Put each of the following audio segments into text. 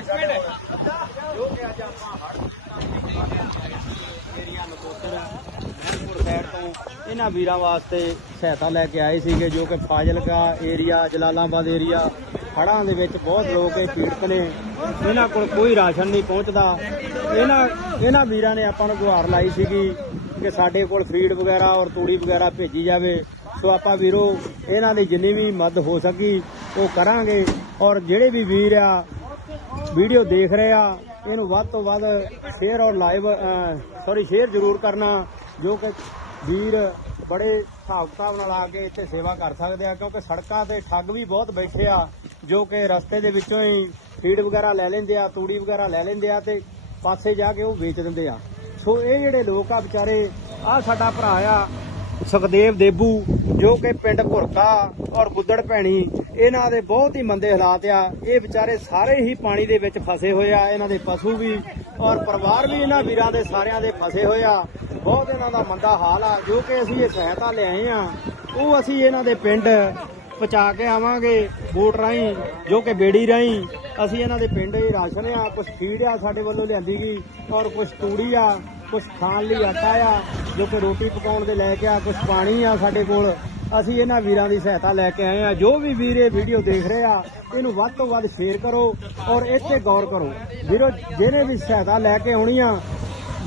ਜੋ ਕਿ ਅੱਜ ਆਪਾਂ ਹੜ੍ਹ ਨਕੋਦਰ ਮਹਿਲਪੁਰ ਸਾਈਡ ਤੋਂ ਇਹਨਾਂ ਵੀਰਾਂ ਵਾਸਤੇ ਸਹਾਇਤਾ ਲੈ ਕੇ ਆਏ ਸੀਗੇ ਜੋ ਕਿ ਫਾਜ਼ਿਲਕਾ ਏਰੀਆ ਜਲਾਲਾਬਾਦ ਏਰੀਆ ਹੜ੍ਹਾਂ ਦੇ ਵਿੱਚ ਬਹੁਤ ਲੋਕ ਇਹ ਪੀੜਤ ਨੇ। ਇਹਨਾਂ ਕੋਲ ਕੋਈ ਰਾਸ਼ਨ ਨਹੀਂ ਪਹੁੰਚਦਾ। ਇਹਨਾਂ ਇਹਨਾਂ ਵੀਰਾਂ ਨੇ ਆਪਾਂ ਨੂੰ ਗੁਹਾਰ ਲਾਈ ਸੀਗੀ ਕਿ ਸਾਡੇ ਕੋਲ ਫੀਡ ਵਗੈਰਾ ਔਰ ਤੂੜੀ ਵਗੈਰਾ ਭੇਜੀ ਜਾਵੇ। ਸੋ ਆਪਾਂ ਵੀਰੋ, ਇਹਨਾਂ ਦੀ ਜਿੰਨੀ ਵੀ ਮਦਦ ਹੋ ਸਕੀ, ਉਹ ਕਰਾਂਗੇ। ਔਰ ਜਿਹੜੇ ਵੀ ਵੀਰ ਆ ਵੀਡੀਓ ਦੇਖ ਰਹੇ ਆ। ਇਹਨੂੰ ਵੱਧ ਤੋਂ ਵੱਧ ਸ਼ੇਅਰ ਔਰ ਲਾਈਵ ਸੌਰੀ ਸ਼ੇਅਰ ਜ਼ਰੂਰ ਕਰਨਾ, ਜੋ ਕਿ ਵੀਰ ਬੜੇ ਹਿਸਾਬ ਕਿਤਾਬ ਨਾਲ ਆ ਕੇ ਇੱਥੇ ਸੇਵਾ ਕਰ ਸਕਦੇ ਆ, ਕਿਉਂਕਿ ਸੜਕਾਂ ਤੇ ਠੱਗ ਵੀ ਬਹੁਤ ਬੈਠੇ ਆ, ਜੋ ਕਿ ਰਸਤੇ ਦੇ ਵਿੱਚੋਂ ਹੀ ਫੀਡ ਵਗੈਰਾ ਲੈ ਲੈਂਦੇ ਆ, ਤੂੜੀ ਵਗੈਰਾ ਲੈ ਲੈਂਦੇ ਆ ਤੇ ਪਾਸੇ ਜਾ ਕੇ ਉਹ ਵੇਚ ਦਿੰਦੇ ਆ। ਸੋ ਇਹ ਜਿਹੜੇ ਲੋਕ ਆ ਵਿਚਾਰੇ ਆ ਸਾਡਾ ਭਰਾ ਆ ਸੁਖਦੇਵ ਦੇਬੂ, ਜੋ ਕਿ ਪਿੰਡ ਘੁਰਕਾ ਔਰ ਗੁੱਦੜ ਭੈਣੀ, ਇਹਨਾਂ ਦੇ ਬਹੁਤ ਹੀ ਮੰਦੇ ਹਾਲਾਤ ਆ। ਇਹ ਵਿਚਾਰੇ ਸਾਰੇ ਹੀ ਪਾਣੀ ਦੇ ਵਿੱਚ ਫਸੇ ਹੋਏ ਆ, ਇਹਨਾਂ ਦੇ ਪਸ਼ੂ ਵੀ ਔਰ ਪਰਿਵਾਰ ਵੀ ਇਹਨਾਂ ਵੀਰਾਂ ਦੇ ਸਾਰਿਆਂ ਦੇ ਫਸੇ ਹੋਏ ਆ। ਬਹੁਤ ਇਹਨਾਂ ਦਾ ਮੰਦਾ ਹਾਲ ਆ, ਜੋ ਕਿ ਅਸੀਂ ਇਹ ਸਹਾਇਤਾ ਲਿਆਏ ਆ, ਉਹ ਅਸੀਂ ਇਹਨਾਂ ਦੇ ਪਿੰਡ ਪਹੁੰਚਾ ਕੇ ਆਵਾਂਗੇ ਬੋਟ ਰਾਹੀਂ, ਜੋ ਕਿ ਬੇੜੀ ਰਾਹੀਂ। ਅਸੀਂ ਇਹਨਾਂ ਦੇ ਪਿੰਡ ਹੀ ਰਾਸ਼ਨ ਆ ਕੁਝ ਫੀਡ ਆ ਸਾਡੇ ਵੱਲੋਂ ਲਿਆਂਦੀ ਗਈ ਔਰ ਕੁਝ ਤੂੜੀ ਆ। ਕੁਝ ਖਾਣ ਲਈ ਆਟਾ ਆ, ਜੋ ਕਿ ਰੋਟੀ ਪਕਾਉਣ ਦੇ ਲੈ ਕੇ ਆ ਕੁਝ ਪਾਣੀ ਆ ਸਾਡੇ ਕੋਲ। ਅਸੀਂ ਇਹਨਾਂ ਵੀਰਾਂ ਦੀ ਸਹਾਇਤਾ ਲੈ ਕੇ ਆਏ ਆ। ਜੋ ਵੀ ਵੀਰ ਇਹ ਵੀਡੀਓ ਦੇਖ ਰਹੇ ਆ, ਇਹਨੂੰ ਵੱਧ ਤੋਂ ਵੱਧ ਸ਼ੇਅਰ ਕਰੋ ਔਰ ਇੱਥੇ ਗੌਰ ਕਰੋ। ਵੀਰੋ, ਜਿਹਨੇ ਵੀ ਸਹਾਇਤਾ ਲੈ ਕੇ ਆਉਣੀ ਆ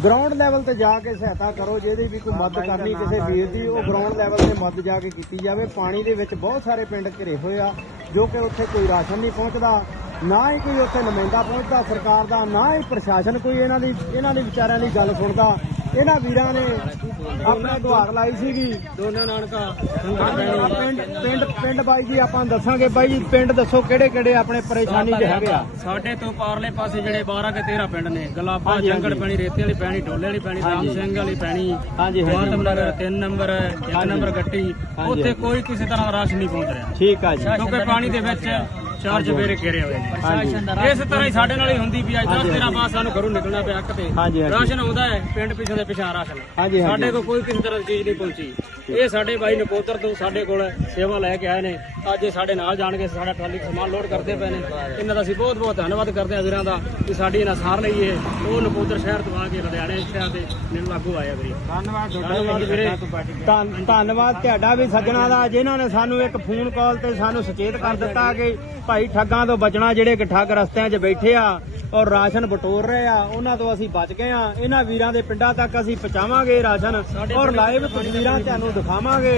ਗਰਾਊਂਡ ਲੈਵਲ ਤੇ ਜਾ ਕੇ ਸਹਾਇਤਾ ਕਰੋ। ਜਿਹਦੀ ਵੀ ਕੋਈ ਮਦਦ ਕਰਨੀ ਕਿਸੇ ਵੀਰ ਦੀ, ਉਹ ਗਰਾਊਂਡ ਲੈਵਲ ਤੇ ਮਦਦ ਜਾ ਕੇ ਕੀਤੀ ਜਾਵੇ। ਪਾਣੀ ਦੇ ਵਿੱਚ ਬਹੁਤ ਸਾਰੇ ਪਿੰਡ ਘਿਰੇ ਹੋਏ ਆ, ਜੋ ਕਿ ਉੱਥੇ ਕੋਈ ਰਾਸ਼ਨ ਨਹੀਂ ਪਹੁੰਚਦਾ। ਨਾ ਹੀ ਕੋਈ ਉੱਥੇ ਨੁਮਾਇੰਦਾ ਪਹੁੰਚਦਾ ਸਰਕਾਰ ਦਾ ਨਾ ਹੀ ਪ੍ਰਸ਼ਾਸਨ ਕੋਈ ਇਹਨਾਂ ਦੀ ਇਹਨਾਂ ਦੀ ਵਿਚਾਰਿਆਂ ਦੀ ਗੱਲ ਸੁਣਦਾ ਇਹਨਾਂ ਵੀਰਾਂ ਨੇ ਆਪਣੇ ਦੁਆਰ ਲਾਈ ਸੀਗੀ ਦੋਨੇ ਨਾਨਕਾ ਪਿੰਡ ਪਿੰਡ ਪਿੰਡ ਬਾਈ ਜੀ ਆਪਾਂ ਦੱਸਾਂਗੇ ਬਾਈ ਜੀ ਪਿੰਡ ਦੱਸੋ ਕਿਹੜੇ ਕਿਹੜੇ ਆਪਣੇ ਪਰੇਸ਼ਾਨੀ 'ਚ ਹੈਗੇ ਆ ਸਾਡੇ ਤੋਂ ਪਾਰਲੇ ਪਾਸੇ ਜਿਹੜੇ 12 ਕੇ 13 ਪਿੰਡ ਨੇ ਗਲਾਬਾ ਹਾਂਜੀ, ਜੰਗੜ ਹਾਂਜੀ। ਪੈਣੀ ਰੇਤੇ ਵਾਲੀ ਪੈਣੀ ਢੋਲੇ ਵਾਲੀ ਪੈਣੀ ਰਾਮ ਹਾਂਜੀ। ਸਿੰਘ ਵਾਲੀ ਪੈਣੀ ਹਾਂਜੀ, ਹਾਂਜੀ। ਗੌਤਮ ਨਗਰ 3 ਨੰਬਰ ਹੈ 1 ਹਾਂਜੀ। ਨੰਬਰ ਗੱਟੀ ਹਾਂਜੀ। ਉੱਥੇ ਕੋਈ ਕਿਸੇ ਤਰ੍ਹਾਂ ਦਾ ਰਾਸ਼ਨ ਨਹੀਂ ਪਹੁੰਚ ਰਿਹਾ ਠੀਕ ਆ ਜੀ ਕਿਉਂਕਿ ਪਾਣੀ ਦੇ ਵਿੱਚ ਚਾਰ ਚਵੇਰੇ ਘੇਰੇ ਹੋਏ ਨੇ। ਹਾਂਜੀ ਇਸ ਤਰ੍ਹਾਂ ਹੀ ਸਾਡੇ ਨਾਲ ਹੀ ਹੁੰਦੀ ਵੀ ਅੱਜ 10 ਹਾਂਜੀ, 13 ਬਾਅਦ ਸਾਨੂੰ ਘਰੋਂ ਨਿਕਲਣਾ ਪਿਆ ਅੱਕ ਤੇ। ਹਾਂਜੀ, ਹਾਂਜੀ। ਰਾਸ਼ਨ ਆਉਂਦਾ ਹੈ ਪਿੰਡ ਪਿੱਛੇ ਦੇ ਪਿਛਾਂ ਰਾਸ਼ਨ। ਹਾਂਜੀ, ਹਾਂਜੀ। ਸਾਡੇ ਕੋਲ ਕੋਈ ਕਿਸੇ ਤਰ੍ਹਾਂ ਦੀ ਚੀਜ਼ ਨਹੀਂ ਪਹੁੰਚੀ। ਇਹ ਸਾਡੇ ਬਾਈ ਨਕੋਦਰ ਤੋਂ ਸਾਡੇ ਕੋਲ ਸੇਵਾ ਲੈ ਕੇ ਆਏ ਨੇ। ਅੱਜ ਇਹ ਸਾਡੇ ਨਾਲ ਜਾਣਗੇ ਸਾਡਾ ਟਰਾਲੀ ਸਮਾਨ ਲੋਡ ਕਰਦੇ ਪਏ ਨੇ। ਇਹਨਾਂ ਦਾ ਅਸੀਂ ਬਹੁਤ ਬਹੁਤ ਧੰਨਵਾਦ ਕਰਦੇ ਹਾਂ ਵੀਰਾਂ ਦਾ ਕਿ ਸਾਡੀ ਇਹਨਾਂ ਸਾਰ ਲਈਏ ਉਹ ਨਕੋਦਰ ਸ਼ਹਿਰ ਤੋਂ ਆ ਕੇ ਲੁਧਿਆਣੇ ਸ਼ਹਿਰ ਦੇ ਲਾਗੂ ਆਇਆ ਵੀਰੇ। ਧੰਨਵਾਦ ਵੀਰੇ। ਧੰਨਵਾਦ ਤੁਹਾਡਾ ਵੀ ਸੱਜਣਾ ਦਾ ਜਿਨ੍ਹਾਂ ਨੇ ਸਾਨੂੰ ਇੱਕ ਫੋਨ ਕਾਲ ਤੇ ਸਾਨੂੰ ਸੁਚੇਤ ਕਰ ਦਿੱਤਾ ਕਿ ਭਾਈ ਠੱਗਾਂ ਤੋਂ ਬਚਣਾ ਜਿਹੜੇ ਕਿ ਠੱਗ ਰਸਤਿਆਂ 'ਚ ਬੈਠੇ ਆ ਔਰ ਰਾਸ਼ਨ ਬਟੋਰ ਰਹੇ ਆ ਉਹਨਾਂ ਤੋਂ ਅਸੀਂ ਬਚ ਗਏ ਆ। ਇਹਨਾਂ ਵੀਰਾਂ ਦੇ ਪਿੰਡਾਂ ਤੱਕ ਅਸੀਂ ਪਹੁੰਚਾਵਾਂਗੇ ਰਾਸ਼ਨ ਔਰ ਲਾਈਵ ਤਸਵੀਰਾਂ ਤੁਹਾਨੂੰ ਦਿਖਾਵਾਂਗੇ।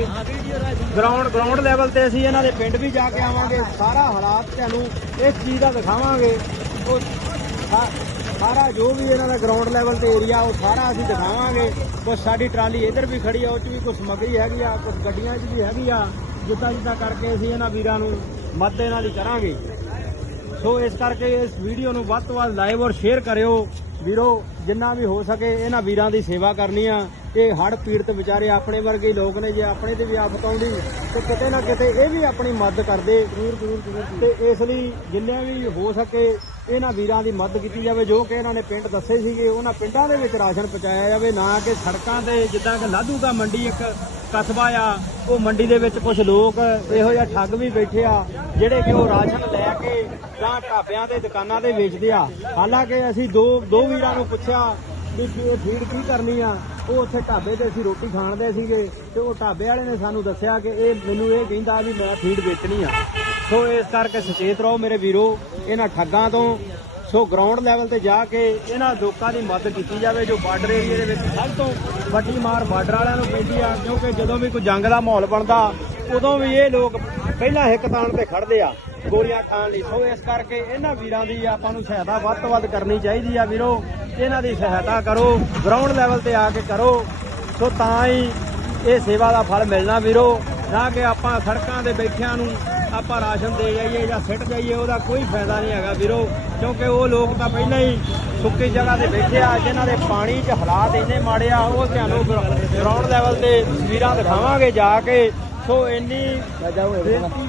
ਗਰਾਊਂਡ ਗਰਾਊਂਡ ਲੈਵਲ ਤੇ ਅਸੀਂ ਇਹਨਾਂ ਦੇ ਪਿੰਡ ਵੀ ਜਾ ਕੇ ਆਵਾਂਗੇ। ਸਾਰਾ ਹਾਲਾਤ ਤੁਹਾਨੂੰ ਇਸ ਚੀਜ਼ ਦਾ ਦਿਖਾਵਾਂਗੇ। ਉਹ ਸਾਰਾ ਜੋ ਵੀ ਇਹਨਾਂ ਦਾ ਗਰਾਊਂਡ ਲੈਵਲ ਤੇ ਏਰੀਆ ਉਹ ਸਾਰਾ ਅਸੀਂ ਦਿਖਾਵਾਂਗੇ। ਕੁਛ ਸਾਡੀ ਟਰਾਲੀ ਇੱਧਰ ਵੀ ਖੜੀ ਆ ਉਹ ਚ ਵੀ ਕੁਝ ਸਮੱਗਰੀ ਹੈਗੀ ਆ ਕੁਝ ਗੱਡੀਆਂ 'ਚ ਵੀ ਹੈਗੀ ਆ। ਜਿੱਦਾਂ ਜਿੱਦਾਂ ਕਰਕੇ ਅਸੀਂ ਇਹਨਾਂ ਵੀਰਾਂ ਨੂੰ ਮਦਦ ਇਹਨਾਂ ਦੀ ਕਰਾਂਗੇ। ਸੋ ਇਸ ਕਰਕੇ ਇਸ ਵੀਡੀਓ ਨੂੰ ਵੱਧ ਤੋਂ ਵੱਧ ਲਾਈਵ ਔਰ ਸ਼ੇਅਰ ਕਰਿਓ। ਵੀਰੋ ਜਿੰਨਾ ਵੀ ਹੋ ਸਕੇ ਇਹਨਾਂ ਵੀਰਾਂ ਦੀ ਸੇਵਾ ਕਰਨੀ ਆ। ਇਹ ਹੜ੍ਹ ਪੀੜਤ ਵਿਚਾਰੇ ਆਪਣੇ ਵਰਗੇ ਹੀ ਲੋਕ ਨੇ ਜੇ ਆਪਣੇ ਤੇ ਵੀ ਆਫਤ ਆਉਂਦੀ ਤੇ ਕਿਤੇ ਨਾ ਕਿਤੇ ਇਹ ਵੀ ਆਪਣੀ ਮਦਦ ਕਰਦੇ। ਜ਼ਰੂਰ ਜ਼ਰੂਰ ਜ਼ਰੂਰ ਤੇ ਇਸ ਲਈ ਜਿੰਨੇ ਵੀ ਹੋ ਸਕੇ ਇਹਨਾਂ ਵੀਰਾਂ ਦੀ ਮਦਦ ਕੀਤੀ ਜਾਵੇ ਜੋ ਕਿ ਇਹਨਾਂ ਨੇ ਪਿੰਡ ਦੱਸੇ ਸੀਗੇ ਉਹਨਾਂ ਪਿੰਡਾਂ ਦੇ ਵਿੱਚ ਰਾਸ਼ਨ ਪਹੁੰਚਾਇਆ ਜਾਵੇ ਨਾ ਕਿ ਸੜਕਾਂ ਤੇ ਜਿੱਦਾਂ ਕਿ ਲਾਧੂਗਾ ਮੰਡੀ ਇੱਕ ਕਸਬਾ ਆ, ਉਹ ਮੰਡੀ ਦੇ ਵਿੱਚ ਕੁਝ ਲੋਕ ਇਹੋ ਜਿਹਾ ਠੱਗ ਵੀ ਬੈਠੇ ਆ, ਜਿਹੜੇ ਕਿ ਉਹ ਰਾਸ਼ਨ ਲੈ ਕੇ ਜਾਂ ਢਾਬਿਆਂ ਤੇ, ਦੁਕਾਨਾਂ ਤੇ ਵੇਚਦੇ ਆ। ਹਾਲਾਂਕਿ ਅਸੀਂ ਦੋ ਦੋ ਵੀਰਾਂ ਨੂੰ ਪੁੱਛਿਆ ਵੀ ਇਹ ਫੀਡ ਕੀ ਕਰਨੀ ਆ, ਉਹ ਉੱਥੇ ਢਾਬੇ ਤੇ ਅਸੀਂ ਰੋਟੀ ਖਾਣਦੇ ਸੀਗੇ ਤੇ ਉਹ ਢਾਬੇ ਵਾਲੇ ਨੇ ਸਾਨੂੰ ਦੱਸਿਆ ਕਿ ਇਹ ਮੈਨੂੰ ਇਹ ਕਹਿੰਦਾ ਵੀ ਮੈਂ ਫੀਡ ਵੇਚਣੀ ਆ। ਸੋ ਇਸ ਕਰਕੇ ਸੁਚੇਤ ਰਹੋ ਮੇਰੇ ਵੀਰੋ, ਇਹਨਾਂ ਠੱਗਾਂ ਤੋਂ ਸੋ ਗਰਾਊਂਡ ਲੈਵਲ ਤੇ ਜਾ ਕੇ ਇਹਨਾਂ ਲੋਕਾਂ ਦੀ ਮਦਦ ਕੀਤੀ ਜਾਵੇ, ਜੋ ਬਾਰਡਰ ਏਰੀਆ ਦੇ ਵਿੱਚ ਸਭ ਤੋਂ ਵੱਡੀ ਮਾਰ ਬਾਰਡਰ ਵਾਲਿਆਂ ਨੂੰ ਪੈਂਦੀ ਆ, ਕਿਉਂਕਿ ਜਦੋਂ ਵੀ ਕੋਈ ਜੰਗ ਦਾ ਮਾਹੌਲ ਬਣਦਾ, ਉਦੋਂ ਵੀ ਇਹ ਲੋਕ ਪਹਿਲਾਂ ਹਿੱਕ ਤਾਣ ਤੇ ਖੜਦੇ ਆ, ਗੋਲੀਆਂ ਖਾਣ ਲਈ। ਸੋ ਇਸ ਕਰਕੇ ਇਹਨਾਂ ਵੀਰਾਂ ਦੀ ਆਪਾਂ ਨੂੰ ਸਹਾਇਤਾ ਵੱਧ ਤੋਂ ਵੱਧ ਕਰਨੀ ਚਾਹੀਦੀ ਆ ਵੀਰੋ। ਇਹਨਾਂ ਦੀ ਸਹਾਇਤਾ ਕਰੋ ਗਰਾਊਂਡ ਲੈਵਲ ਤੇ ਆ ਕੇ ਕਰੋ। ਸੋ ਤਾਂ ਹੀ ਇਹ ਸੇਵਾ ਦਾ ਫਲ ਮਿਲਣਾ ਵੀਰੋ। ਨਾ ਕਿ ਆਪਾਂ ਸੜਕਾਂ ਦੇ ਬੈਠਿਆਂ ਨੂੰ ਆਪਾਂ ਰਾਸ਼ਨ ਦੇ ਜਾਈਏ ਜਾਂ ਸਿੱਟ ਜਾਈਏ, ਉਹਦਾ ਕੋਈ ਫਾਇਦਾ ਨਹੀਂ ਹੈਗਾ ਵੀਰੋ। ਕਿਉਂਕਿ ਉਹ ਲੋਕ ਤਾਂ ਪਹਿਲਾਂ ਹੀ ਸੁੱਕੀ ਜਗ੍ਹਾ ਤੇ ਬੈਠੇ ਆ, ਜਿਨ੍ਹਾਂ ਦੇ ਪਾਣੀ 'ਚ ਹਾਲਾਤ ਇੰਨੇ ਮਾੜੇ ਆ, ਉਹ ਤੁਹਾਨੂੰ ਗਰਾਊਂਡ ਲੈਵਲ ਤੇ ਤਸਵੀਰਾਂ ਦਿਖਾਵਾਂਗੇ ਜਾ ਕੇ। ਸੋ ਇੰਨੀ ਬੇਨਤੀ